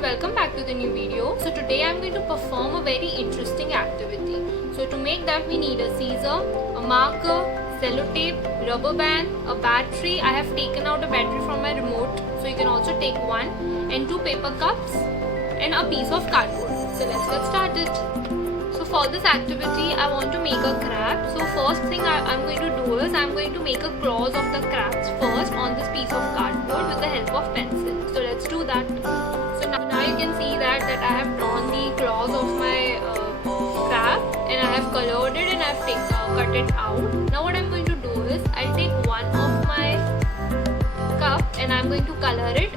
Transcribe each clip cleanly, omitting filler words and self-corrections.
and welcome back to the new video. So today I'm going to perform a very interesting activity. So to make that we need a scissor, a marker, sellotape, rubber band, a battery. I have taken out a battery from my remote, so you can also take one, and 2 paper cups and a piece of cardboard. So let's get started. So for this activity I want to make a crab. So first thing I'm going to do is I'm going to make a claws of the crabs first on this piece of cardboard with the help of pencil. So let's do that. So now you can see that I have drawn the claws of my crab, and I have colored it, and I have cut it out. Now what I'm going to do is I'll take one of my cup and I'm going to color it.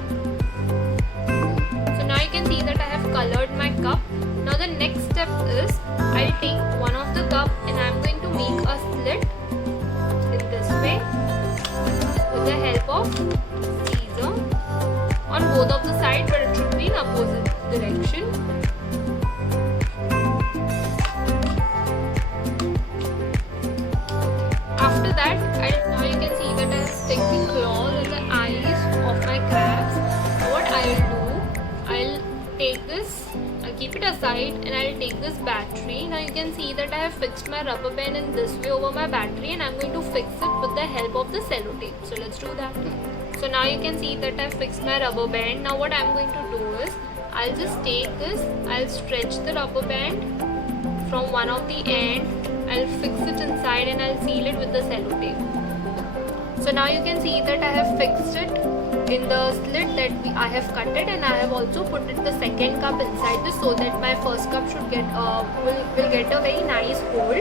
So now you can see that I have colored my cup. Now the next step is I'll take one of the cup and I'm going to make a slit in this way with the help of scissor on both of the sides, but it should be in opposite direction. After that, now you can see that I have stick the claws and the eyes of my crabs. What I'll do, I'll take this, I'll keep it aside, and I'll take this battery. Now you can see that I have fixed my rubber band in this way over my battery, and I'm going to fix it with the help of the sellotape. So let's do that. So now you can see that I've fixed my rubber band. Now what I'm going to do is I'll just take this, I'll stretch the rubber band from one of the end, I'll fix it inside, and I'll seal it with the sellotape. So now you can see that I have fixed it in the slit that I have cut it, and I have also put it the second cup inside this so that my first cup should get will get a very nice hold.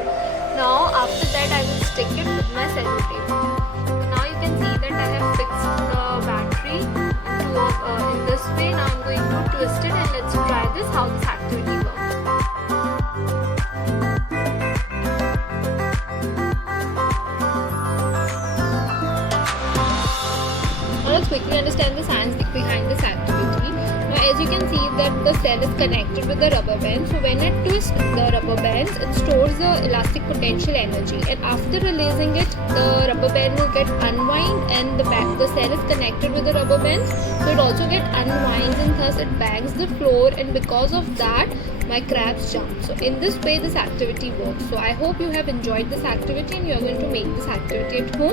Now after that I will stick it with my sellotape. So now you can see that I have fixed the battery in this way. Now I'm going to twist it, and let's try this how this activity works. Let's quickly understand the science behind this activity. Now as you can see that the cell is connected with the rubber band. So when it twists the rubber bands, it stores the elastic potential energy, and after releasing it, the rubber band will get unwind, and the cell is connected with the rubber bands, so it also gets unwinds, and thus it bangs the floor, and because of that my crabs jump. So in this way this activity works. So I hope you have enjoyed this activity and you are going to make this activity at home.